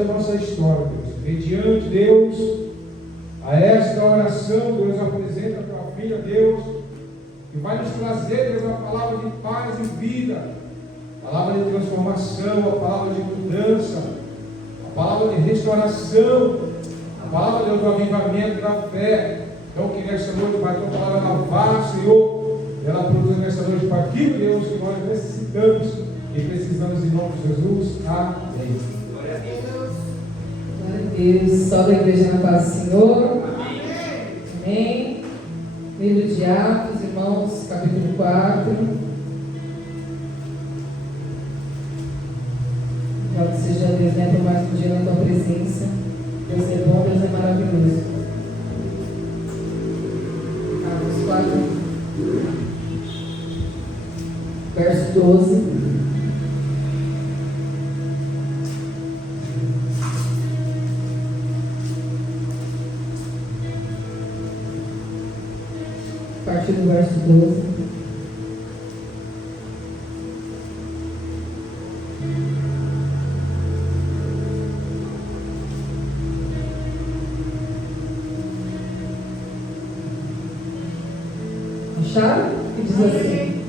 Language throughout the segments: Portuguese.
a nossa história, Deus. Mediante, Deus, a esta oração, Deus, apresenta a tua filha, Deus, e vai nos trazer, Deus, a palavra de paz e vida, a palavra de transformação, a palavra de mudança, a palavra de restauração, a palavra, Deus, do avivamento da fé. Então, que nesta noite, Pai, a tua palavra lavar, Senhor, e ela produza nesta noite para aquilo, Deus, que nós necessitamos e precisamos em nome de Jesus. Amém. Glória a Deus. Glória a Deus. Salve a igreja na paz do Senhor. Amém. Livro de Atos, irmãos, capítulo 4. Glória seja Deus, né? Por mais um dia na tua presença. Deus é bom, Deus é maravilhoso. Atos 4, verso 12. A partir do verso 12. Acharam? Que diz assim: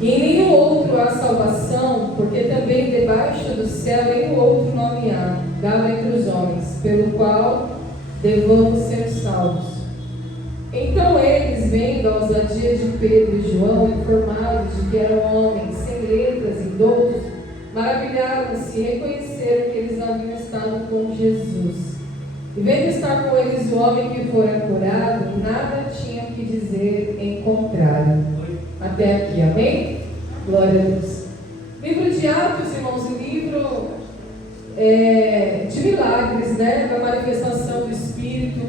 e em nenhum outro há salvação, porque também debaixo do céu nenhum outro nome há, dado entre os homens, pelo qual devamos ser salvos. Então eles, vendo a ousadia de Pedro e João, informados de que eram homens sem letras e doutos, maravilharam-se e reconheceram que eles haviam estado com Jesus. E vendo estar com eles o homem que fora curado, nada tinham que dizer em contrário. Até aqui, amém? Glória a Deus. Livro de Atos, irmãos, um livro de milagres, né? Da manifestação do Espírito,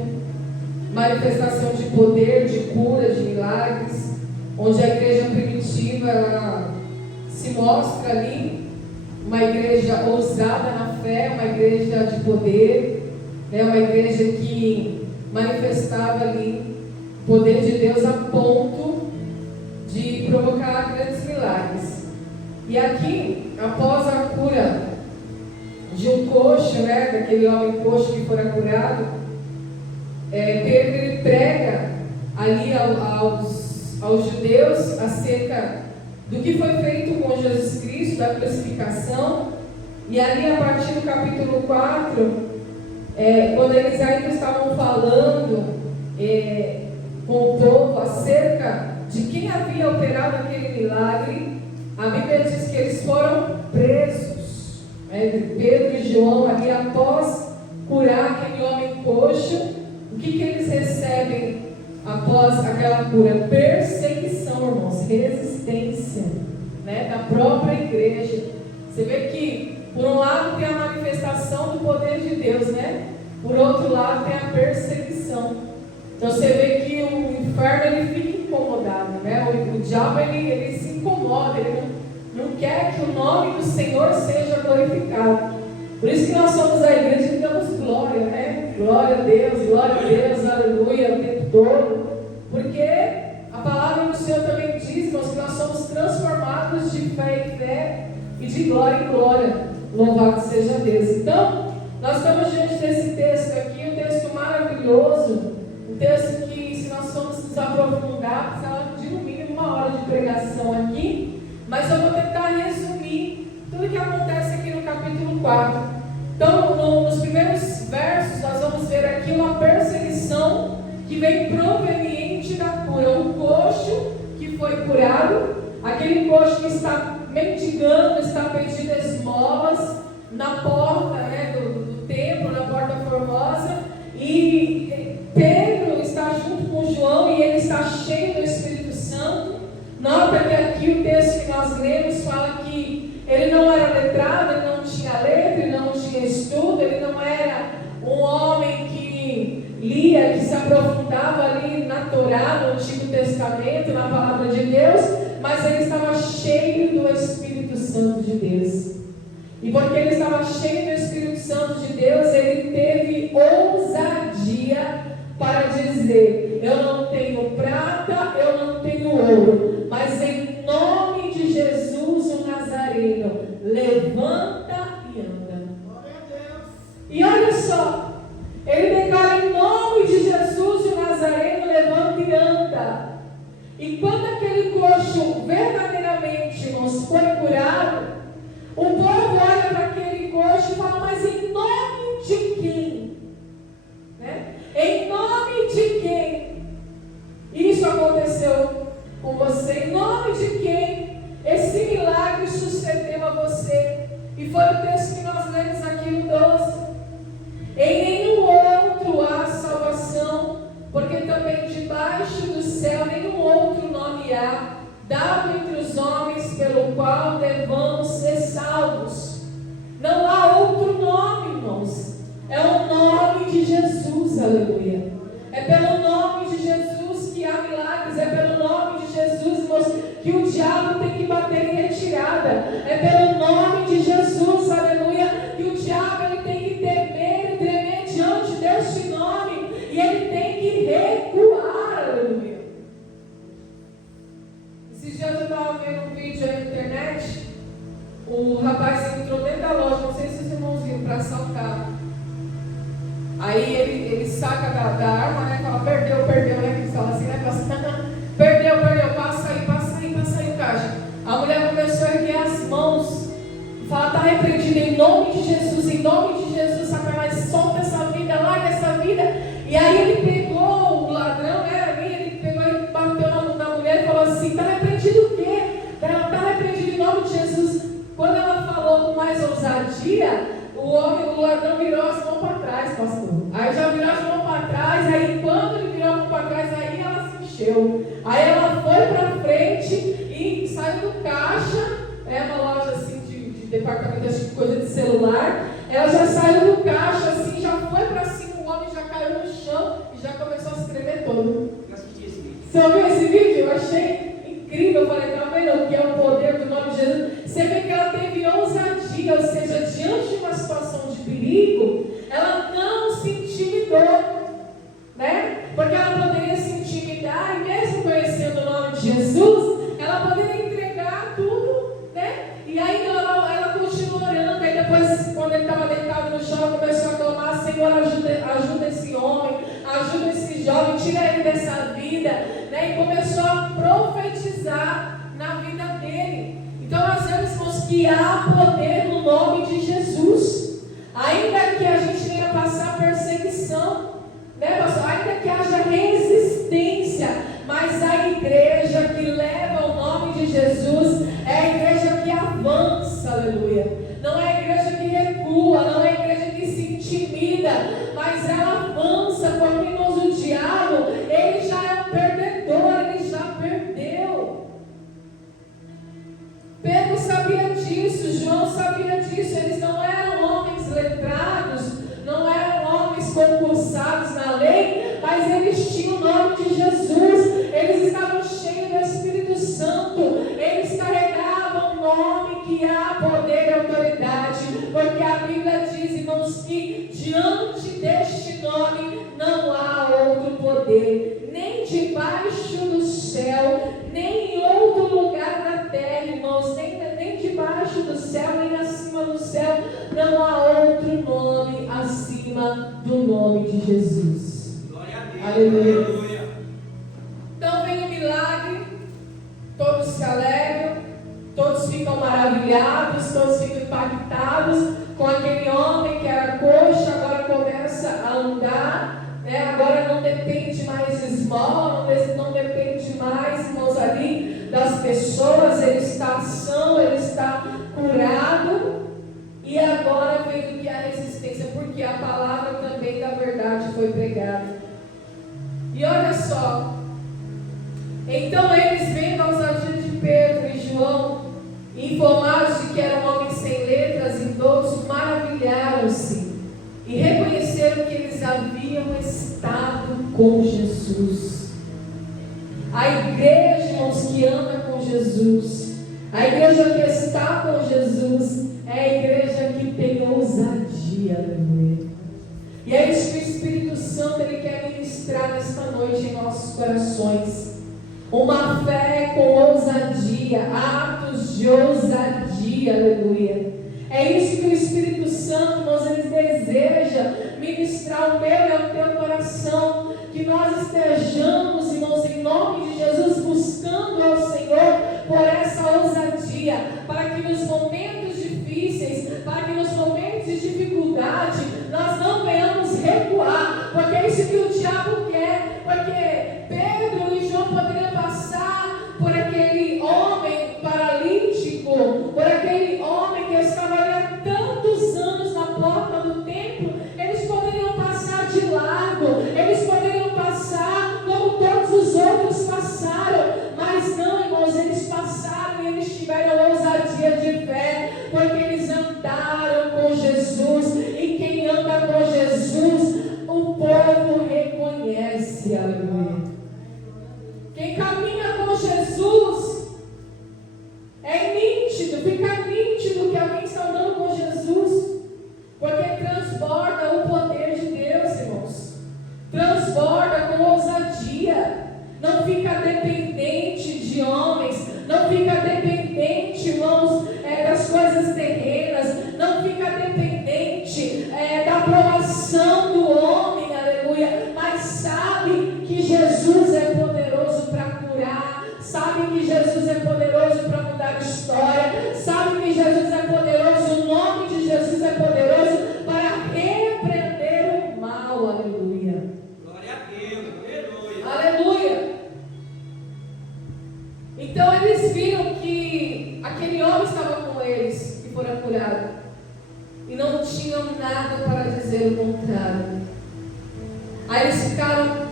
manifestação de poder, de cura, de milagres, onde a igreja primitiva ela se mostra ali, uma igreja ousada na fé, uma igreja de poder, né? Uma igreja que manifestava ali o poder de Deus a ponto de provocar grandes milagres. E aqui, após a cura de um coxo, né? Daquele homem coxo que fora curado, Pedro ele prega ali aos judeus acerca do que foi feito com Jesus Cristo, da crucificação. E ali a partir do capítulo 4, quando eles ainda estavam falando com o povo acerca de quem havia operado aquele milagre, a Bíblia diz que eles foram presos, Pedro e João ali após curar aquele homem coxo. O que eles recebem após aquela cura? Perseguição, irmãos, resistência, né, da própria igreja. Você vê que, por um lado, tem a manifestação do poder de Deus, né? Por outro lado, tem a perseguição. Então, você vê que o inferno ele fica incomodado, né? O diabo ele se incomoda, ele não quer que o nome do Senhor seja glorificado. Por isso que nós somos a igreja e damos glória, né? Glória a Deus, aleluia, o tempo todo. Porque a palavra do Senhor também diz, irmãos, que nós somos transformados de fé em fé e de glória em glória. Louvado seja Deus. Então, nós estamos diante desse texto aqui, um texto maravilhoso, um texto que, se nós formos nos aprofundar, precisa de no mínimo 1 hora de pregação aqui, mas eu vou tentar resumir tudo o que acontece aqui no capítulo 4. Então, nos primeiros versos, nós vamos ver aqui uma perseguição que vem proveniente da cura. Um coxo que foi curado, aquele coxo que está mendigando, está pedindo esmolas na porta, né, do templo, na porta formosa, e Pedro está junto com João e ele está cheio do Espírito Santo. Nota que aqui o texto que nós lemos fala que ele não era letrado, ele não tinha letra, ele não tinha estudo, ele não era um homem que lia, que se aprofundava ali na Torá, no Antigo Testamento, na Palavra de Deus, mas ele estava cheio do Espírito Santo de Deus. E porque ele estava cheio do Espírito Santo de Deus, ele teve ousadia para dizer: eu não tenho prata, eu não tenho ouro, mas em nome de Jesus o Nazareno, levanta e anda. passar o carro. Aí ele saca da arma, né? Fala, perdeu, né? Que eles falam assim, né? Perdeu, passa aí o caixa. A mulher começou a erguer as mãos. Fala, está repreendido em nome de Jesus, Satanás, solta essa vida, larga essa vida. E aí ele pegou o ladrão, né? Ele pegou e bateu na mulher e falou assim, está repreendido o quê? Ela está repreendida em nome de Jesus. Quando ela falou com mais ousadia, o ladrão virou as mãos para trás, pastor. Aí já virou as mãos para trás, aí quando ele virou a mão para trás, aí ela se encheu. Aí ela foi para frente e saiu do caixa, é uma loja assim de departamento, acho que coisa de celular. Ela já saiu do caixa, assim, já foi para cima, o homem já caiu no chão e já começou a se tremer todo. Você ouviu esse vídeo? Eu achei incrível. Eu falei, tá vendo o que é o poder do nome de Jesus? Você vê que ela teve ousadia, ou seja, diante de uma situação de perigo, ela não se intimidou, né? Porque ela poderia se intimidar e mesmo conhecendo o nome de Jesus, ela poderia entregar tudo, né? E aí ela continuou orando. Aí depois, quando ele estava deitado no chão, ela começou a clamar, Senhor, ajuda esse homem, ajuda esse jovem, tira ele dessa vida, né? E começou a profetizar na vida dele. Então nós vemos, irmãos, que há poder no nome de Jesus. Ainda que a gente venha passar perseguição, né, pastor? Ainda que haja resistência, mas a igreja que leva o nome de Jesus é a igreja que avança, aleluia. Não é a igreja que recua, não é a igreja que se intimida, mas ela avança, porque, irmãos, o diabo, ele já é um perdedor, ele já perdeu. Pedro sabia disso, João sabia disso. Eles não eram homens letrados, não eram homens concursados na lei, mas eles tinham o nome de Jesus, eles estavam cheios do Espírito Santo, eles carregavam o nome que há poder e autoridade, porque a Bíblia diz, irmãos, que diante deste nome não há outro poder, nem debaixo do céu, nem em outro lugar da terra, irmãos, nem debaixo do céu, nem acima do céu, não há outro nome acima do nome de Jesus. Glória a Deus. Aleluia. Então vem o milagre, todos se alegram, todos ficam maravilhados, todos ficam impactados com aquele homem que era coxo, agora começa a andar, né? Agora não depende mais de esmola, não depende mais, irmãos, ali das pessoas, ele está são, ele está curado. E agora vem o que é a resistência, porque a palavra também da verdade foi pregada. E olha só, então eles, vendo a ousadia de Pedro e João, informados de que eram homens sem letras e todos, maravilharam-se e reconheceram que eles haviam estado com Jesus. A igreja, irmãos, que anda com Jesus, a igreja que está com Jesus, é a igreja que tem ousadia, aleluia. E é isso que o Espírito Santo ele quer ministrar nesta noite em nossos corações. Uma fé com ousadia, atos de ousadia, aleluia. É isso que o Espírito Santo, irmãos, ele deseja ministrar ao meu e ao teu coração. Que nós estejamos, irmãos, em nome de Jesus, buscando ao Senhor por essa ousadia, para que nos momentos difíceis, para que nos momentos de dificuldade, nós não venhamos recuar, porque é isso que o diabo quer, porque Pedro e João poderiam passar por aquele homem paralítico, por aquele homem que estava ali há tantos anos na porta do templo, eles poderiam passar de largo, eles poderiam passar como todos os outros passaram, mas não, irmãos, eles passaram e eles tiveram ousadia de fé, porque eles andaram com Jesus, e quem anda com Jesus, o povo reconhece, aleluia. Quem caminha com Jesus, é nítido, fica nítido que alguém está andando com Jesus, porque transborda o poder de Deus, irmãos, transborda com ousadia, não fica dependente de homens, não fica dependente, irmãos, das coisas terrenas, não fica dependente nada para dizer o contrário. Aí eles ficaram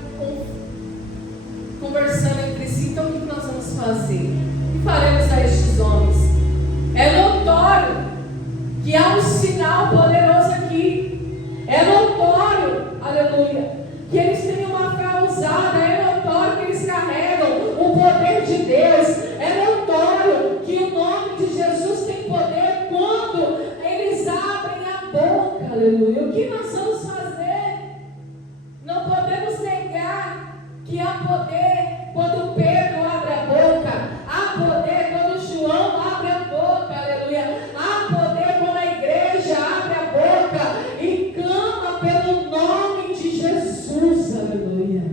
conversando entre si. Então o que nós vamos fazer? O que faremos a estes homens? É notório que há um sinal poderoso aqui. É notório, aleluia, que eles têm uma fé ousada. É notório que eles carregam o poder de Deus. É notório que o nome de Jesus tem poder quando eles abrem a boca, aleluia. O que nós vamos fazer? Não podemos negar que há poder quando Pedro abre a boca. Há poder quando João abre a boca, aleluia. Há poder quando a igreja abre a boca e clama pelo nome de Jesus, aleluia.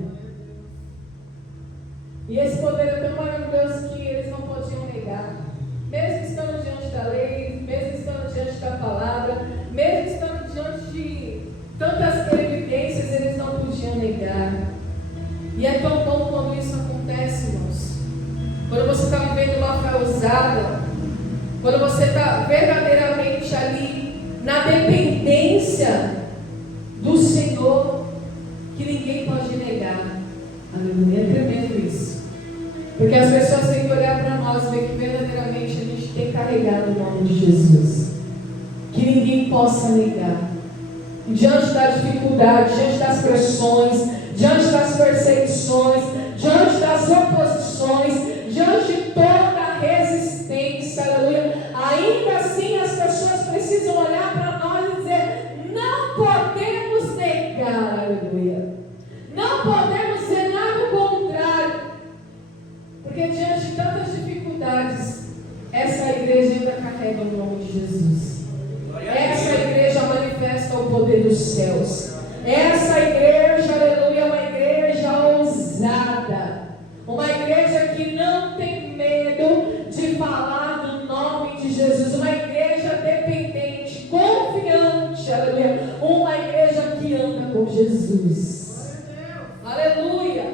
E esse poder é tão maravilhoso que eles não podiam negar. Mesmo estando diante da lei, mesmo estando diante da palavra, mesmo estando diante de tantas evidências, eles não podiam negar. E é tão bom quando isso acontece, irmãos. Quando você está vivendo uma fé ousada, quando você está verdadeiramente ali na dependência do Senhor, que ninguém pode negar. Aleluia, é tremendo isso. Porque as pessoas têm que olhar para nós e ver que verdadeiramente a gente tem carregado o nome de Jesus. Que ninguém possa negar. E diante da dificuldade, diante das pressões, diante das perseguições, diante das oposições, diante de toda a resistência, aleluia, ainda assim as pessoas precisam olhar para nós e dizer: não podemos negar, aleluia, não podemos dizer nada contrário, porque diante de tantas dificuldades, essa igreja ainda carrega o nome de Jesus. Essa igreja manifesta o poder dos céus. Essa igreja, aleluia, é uma igreja ousada. Uma igreja que não tem medo de falar do nome de Jesus. Uma igreja dependente, confiante, aleluia. Uma igreja que anda com Jesus. Aleluia.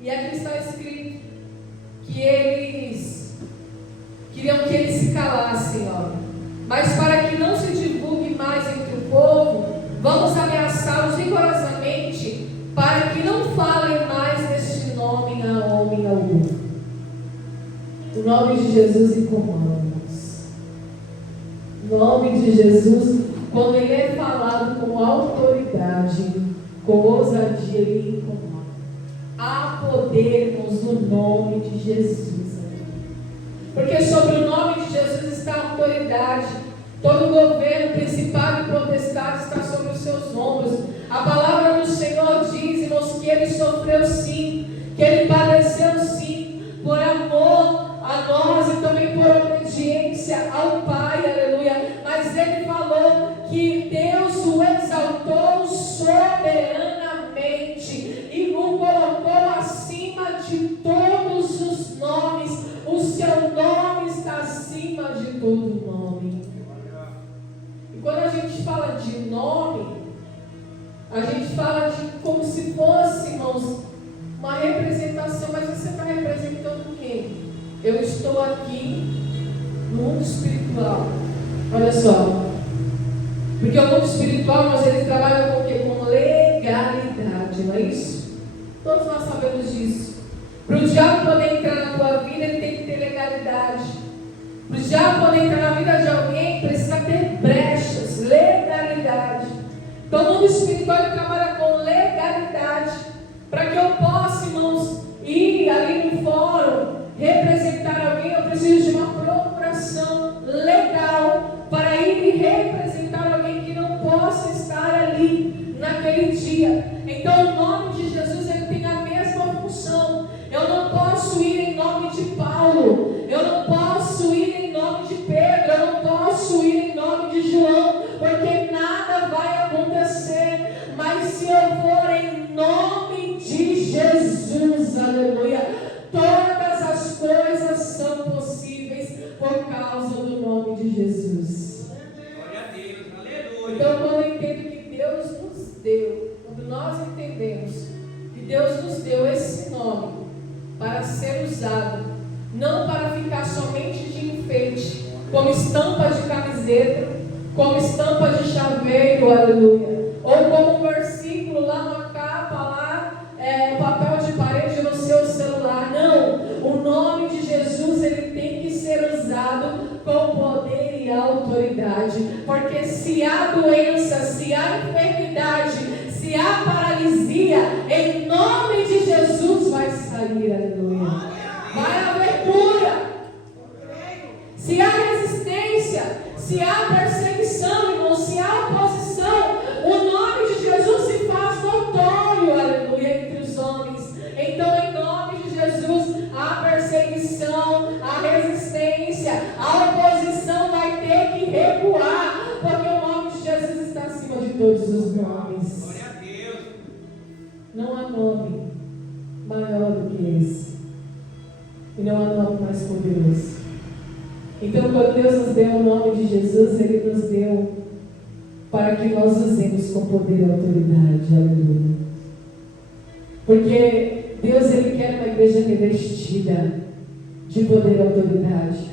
E aqui está escrito que eles queriam que eles se calassem, ó. Mas para que não se divulgue mais entre o povo, vamos ameaçá-los rigorosamente, para que não falem mais deste nome a homem algum. O nome de Jesus incomoda-nos. O nome de Jesus, quando ele é falado com autoridade, com ousadia, ele incomoda. Há poder, irmãos, no nome de Jesus. Porque sobre o nome de Jesus está a autoridade. Todo governo, principado e potestade está sobre os seus ombros. A palavra do Senhor diz, irmãos, que ele sofreu sim, que ele padeceu sim, por amor a nós e também por obediência ao Pai, aleluia. Mas ele falou que Deus o exaltou soberanamente e o colocou acima de todos os nomes. O seu nome está acima de todo nome. E quando a gente fala de nome, a gente fala de como se fosse, irmãos, uma representação. Mas você está representando quem? Eu estou aqui no mundo espiritual. Olha só. Porque o mundo espiritual, mas ele trabalha com o quê? Com legalidade, não é isso? Todos nós sabemos disso. Para o diabo poder entrar na tua vida, ele tem que ter legalidade. Para o diabo poder entrar na vida de alguém, precisa ter brechas, legalidade. Então o mundo espiritual ele trabalha com legalidade. Para que eu possa, irmãos, ir ali no fórum, representar alguém, eu preciso de uma procuração legal para ir e representar alguém que não possa estar ali naquele dia. Então o nome de Jesus ele tem a mesma função. Eu não posso ir em nome de Paulo, eu não posso ir em nome de Pedro, eu não posso ir em nome de João, porque nada vai acontecer. Mas se eu for em nome de Jesus, aleluia, todas as coisas são possíveis por causa do nome de Jesus. Glória a Deus, aleluia. Então quando eu entendo que Deus nos deu, quando nós entendemos que Deus nos deu esse nome para ser usado, não para ficar somente de enfeite, como estampa de camiseta, como estampa tampa de chaveiro, aleluia. Ou como um versículo lá, uma capa lá, um papel de parede no seu celular. Não, o nome de Jesus, ele tem que ser usado com poder e autoridade. Porque se há doença, se há enfermidade, se há paralisia, em nome de Jesus vai sair, aleluia. Vai haver cura. Se há resistência, se há perseguição, irmão, se há oposição, o nome de Jesus se faz notório, aleluia, entre os homens. Então, em nome de Jesus, a perseguição, a resistência, a oposição vai ter que recuar, porque o nome de Jesus está acima de todos os nomes. Glória a Deus. Não há nome maior do que esse. E não há nome mais poderoso. Então, quando Deus nos deu o nome de Jesus, Ele nos deu para que nós usemos com poder e autoridade. Aleluia. Porque Deus, Ele quer uma igreja revestida de poder e autoridade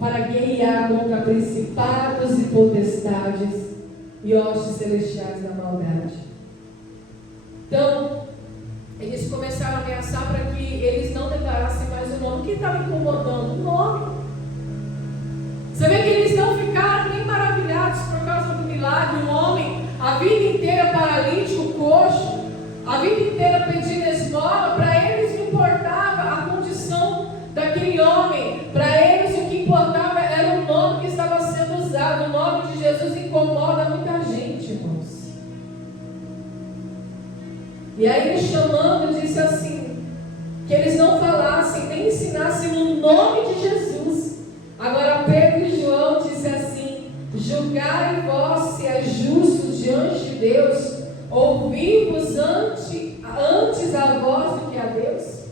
para guerrear contra principados e potestades e hostes celestiais da maldade. Então, eles começaram a ameaçar para que eles não declarassem mais o nome. O que estava incomodando? O nome. Você vê que eles não ficaram nem maravilhados por causa do milagre. Um homem, a vida inteira paralítico, coxo, a vida inteira pedindo esmola. Para eles não importava a condição daquele homem. Para eles o que importava era o nome que estava sendo usado. O nome de Jesus incomoda muita gente, irmãos. E aí ele chamando, disse assim, que eles não falassem, nem ensinassem no nome de Jesus. Agora Pedro e João dizem assim: julgai vós se é justo diante de Deus, ouvir-vos antes a vós do que a Deus.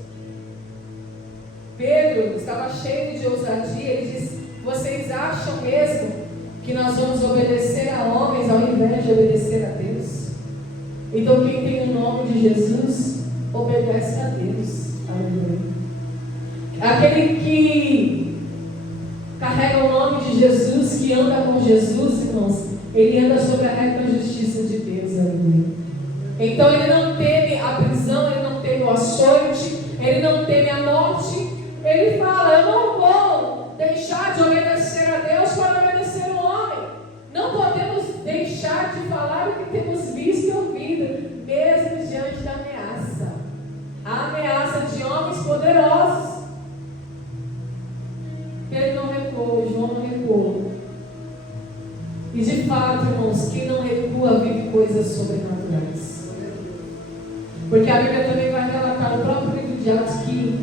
Pedro estava cheio de ousadia. Ele disse: vocês acham mesmo que nós vamos obedecer a homens ao invés de obedecer a Deus? Então quem tem o nome de Jesus obedece a Deus. Aleluia. Aquele que carrega o nome de Jesus, que anda com Jesus, irmãos, ele anda sobre a reta justiça de Deus. Aleluia. Então ele não teme a prisão, ele não teme o açoite, ele não teme a morte. Ele fala: eu não vou deixar de obedecer a Deus para obedecer o homem. Não podemos deixar de falar o que temos visto e ouvido, mesmo diante da ameaça. A ameaça de homens poderosos. Ele não recuou, João não recuou. E de fato, irmãos, quem não recua vive coisas sobrenaturais. Porque a Bíblia também vai relatar no próprio livro de Atos que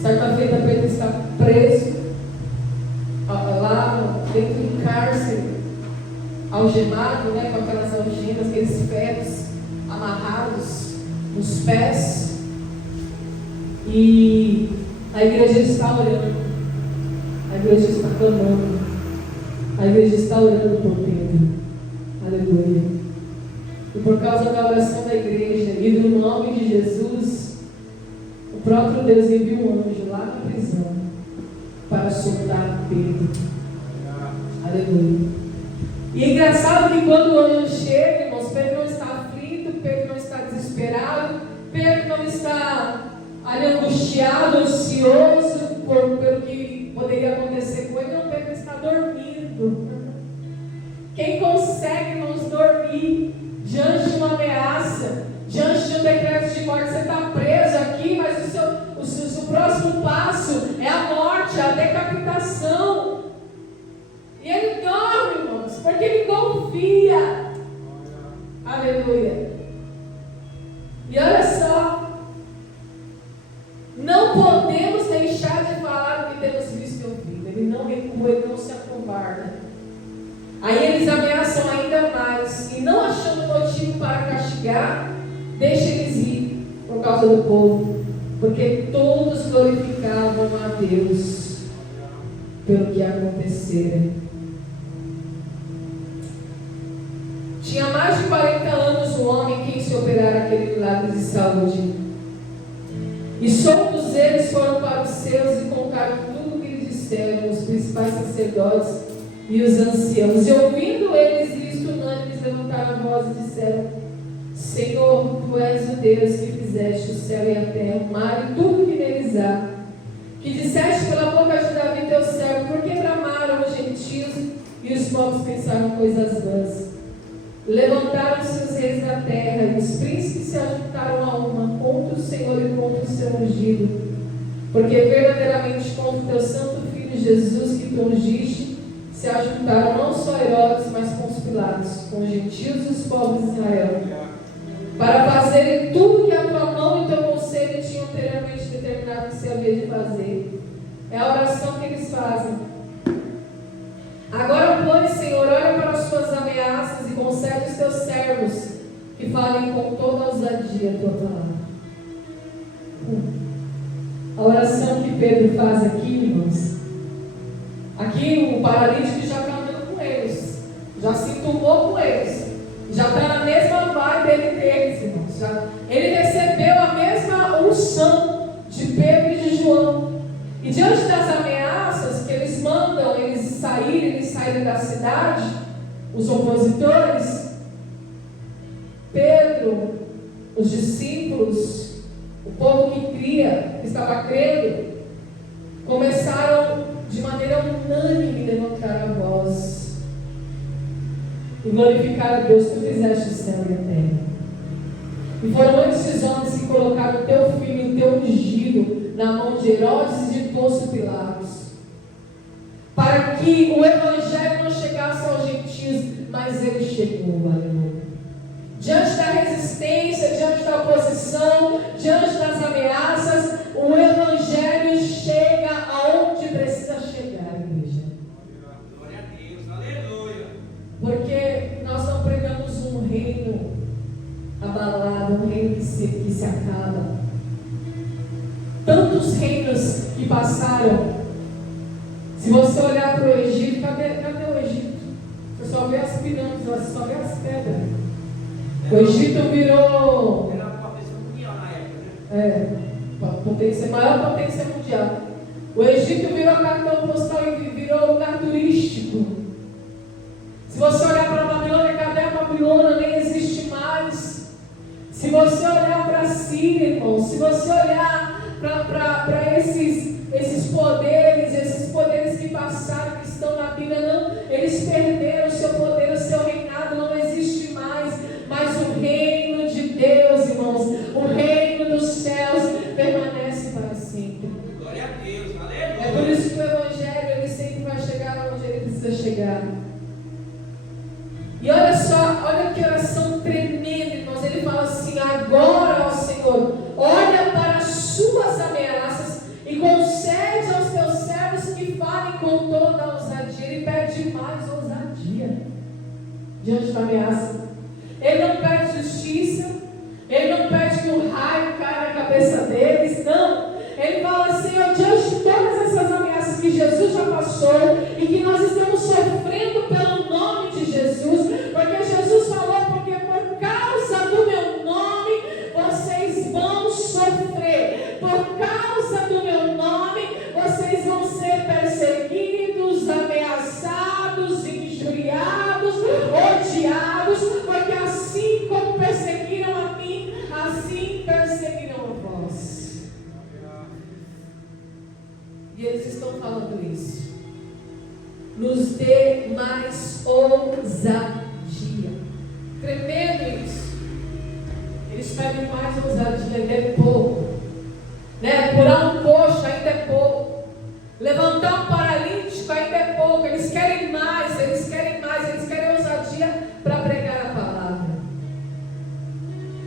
certa feita Pedro está preso lá dentro do cárcere, algemado, com aquelas algemas, aqueles ferros amarrados nos pés, e a igreja está orando, a igreja está clamando, a igreja está orando por Pedro. Aleluia. E por causa da oração da igreja e do nome de Jesus, o próprio Deus enviou um anjo lá na prisão para soltar Pedro. Aleluia. E é engraçado que quando o anjo chega, irmãos, Pedro não está aflito, Pedro não está desesperado, Pedro não está ali angustiado, ansioso pelo que poderia acontecer com ele. Não, Pedro está dormindo. Quem consegue nos dormir diante de uma ameaça, diante de um decreto de morte? Você está preso aqui, mas o seu próximo passo é a morte, a decapitação. E ele dorme, irmãos, porque ele confia. Aleluia. E olha só, não podemos deixar de falar o que temos visto e ouvido. Ele não recua, ele não se acovarda. Aí eles ameaçam ainda mais, e não achando motivo para castigar, deixa eles ir por causa do povo, porque todos glorificavam a Deus pelo que acontecera. Tinha mais de 40 anos o homem quem se operara aquele milagre de saúde. E soltos eles foram para os seus e contaram tudo o que lhes disseram os principais sacerdotes e os anciãos. E ouvindo eles isto, unânimes levantaram a voz e disseram: Senhor, tu és o Deus que fizeste o céu e a terra, o mar e tudo que neles há. Que disseste pela boca de Davi teu servo, porque bramaram os gentios e os povos pensaram coisas vãs. Levantaram-se os reis da terra e os príncipes se ajuntaram a uma contra o Senhor e contra o seu ungido. Porque verdadeiramente contra o teu santo filho Jesus que tu ungiste, se ajuntaram não só Herodes, mas com os Pilatos, com os gentios e os povos de Israel, para fazerem tudo que a tua mão e teu conselho tinham anteriormente determinado que se havia de fazer. É a oração que eles fazem. Agora, pois, Senhor, olha para as tuas ameaças e concede os teus servos que falem com toda ousadia a tua palavra. A oração que Pedro faz aqui, irmãos. Aqui o paralítico já está andando com eles, já se enturmou com eles, já está na mesma vibe deles, irmãos. Ele recebeu a mesma unção de Pedro e de João. E diante das ameaças que eles mandam eles saírem da cidade, os opositores, Pedro, os discípulos, o povo que estava crendo, começaram de maneira unânime a levantar a voz e glorificar a Deus que fizeste o céu e a terra. E foram esses homens que colocaram o teu filho, o teu ungido, na mão de Herodes e de Pôncio Pilatos, para que o evangelho não chegasse aos gentios, mas ele chegou, aleluia. Diante da resistência, diante da oposição, diante das ameaças, o evangelho chega aonde precisa chegar, igreja. Glória a Deus, aleluia. Porque nós não pregamos um reino abalado, um reino que se acaba. Tantos reinos que passaram. Se você olhar para o Egito, cadê o Egito? Você só vê as pirâmides, você só vê as pedras. O Egito virou... Era a potência mundial na época, né? Maior potência mundial. O Egito virou cartão postal e virou lugar turístico. Se você olhar para a Babilônia, cadê a Babilônia? Nem existe mais. Se você olhar para a Síria, irmão, se você olhar para esses poderes que passaram, que estão na Bíblia, não, eles perderam o seu poder, o seu reinado não existe mais. Mas o reino de Deus, irmãos, o reino dos céus permanece para sempre. Glória a Deus, aleluia. É por isso que o evangelho ele sempre vai chegar onde ele precisa chegar. E olha só, olha que oração tremenda, irmãos. Ele fala assim: agora, ó Senhor, olha para as suas ameaças e concede aos teus servos que falem com toda a ousadia. Ele pede mais ousadia diante da ameaça. Ele não pede justiça, ele não pede que um raio caia na cabeça deles, não. Ele fala, Senhor, diante de todas essas ameaças que Jesus já passou e que nós estamos sofrendo pelo nome de Jesus, porque Jesus falou, porque por causa do meu nome vocês vão sofrer, por causa do meu nome vocês vão ser perseguidos, ameaçados, injuriados, odiados, porque assim como perseguiram a mim, assim perseguirão a vós. E eles estão falando isso. Nos dê mais ousadia. Tremendo isso. Eles pedem mais ousadia, ainda é pouco. Curar um coxo ainda é pouco. Levantar um paralítico ainda é pouco. Eles querem mais, eles querem ousadia para pregar a palavra.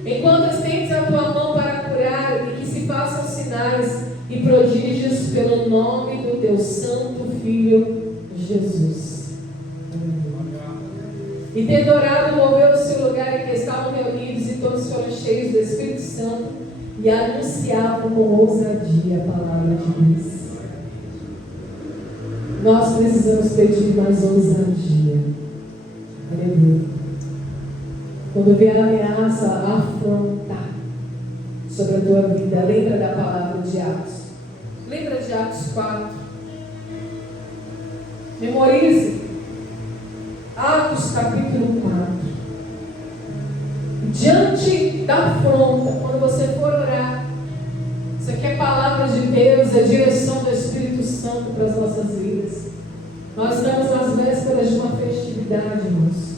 Enquanto estendes a tua mão para curar e que se façam sinais e prodígios pelo nome do teu santo Filho Jesus. E tendo orado, moveu-se o lugar em que estavam reunidos e todos foram cheios do Espírito Santo e anunciavam com ousadia a palavra de Deus. Nós precisamos pedir mais ousadia. Aleluia. Quando vier a ameaça, a afronta sobre a tua vida, lembra da palavra de Atos. Lembra de Atos 4. Memorize. Atos capítulo 4. Diante da afronta, quando você for orar, você quer palavra de Deus, a direção do Espírito Santo para as nossas vidas. Nós estamos nas vésperas de uma festividade, irmãos.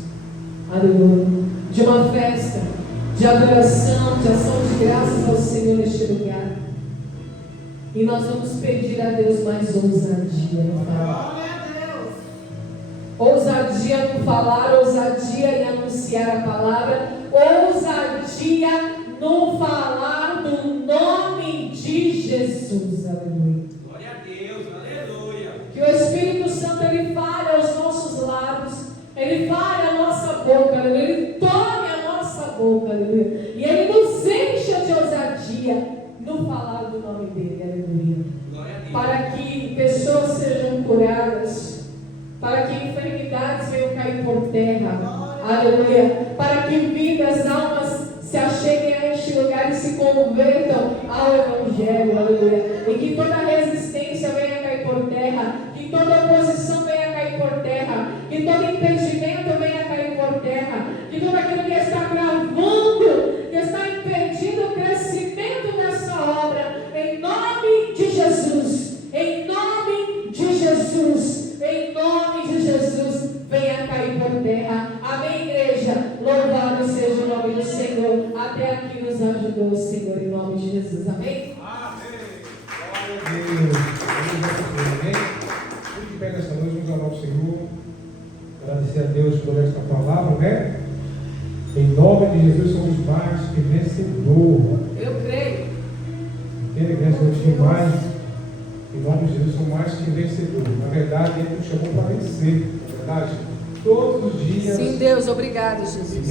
Aleluia. De uma festa, de adoração, de ação de graças ao Senhor neste lugar. E nós vamos pedir a Deus mais ousadia no falar. Ousadia no falar, ousadia em anunciar a palavra, ousadia no falar do nome de Jesus. Aleluia. Glória a Deus, aleluia. Que o Espírito Santo ele fale aos nossos lábios, ele fale a nossa boca, aleluia. Ele tome a nossa boca, aleluia. E ele nos encha de ousadia no falar do nome dele, aleluia. Glória a Deus. Para que pessoas sejam curadas, para que enfermidades venham cair por terra, aleluia. Para que vidas, almas se acheguem a este lugar e se convertam ao Evangelho, aleluia. E que toda resistência venha cair por terra, que toda oposição venha cair por terra, que todo impedimento venha cair por terra, que tudo aquilo que está travando, que está impedindo o crescimento dessa obra, em nome de Jesus, em nome de Jesus, em nome de Jesus, venha cair por terra. Amém, igreja? Louvado seja o nome do Senhor. Até aqui nos ajudou o Senhor, em nome de Jesus. Amém? Amém. Glória a Deus. Amém. Tudo de pé nessa noite, vamos orar ao Senhor. Agradecer a Deus por esta palavra, né? Em nome de Jesus somos mais que vencedor. Eu creio. Entende, igreja? Somos demais. Em nome de Jesus somos mais que vencedor. Na verdade, Ele nos chamou para vencer. Na verdade, todos os dias. Sim, Deus, obrigado, Jesus.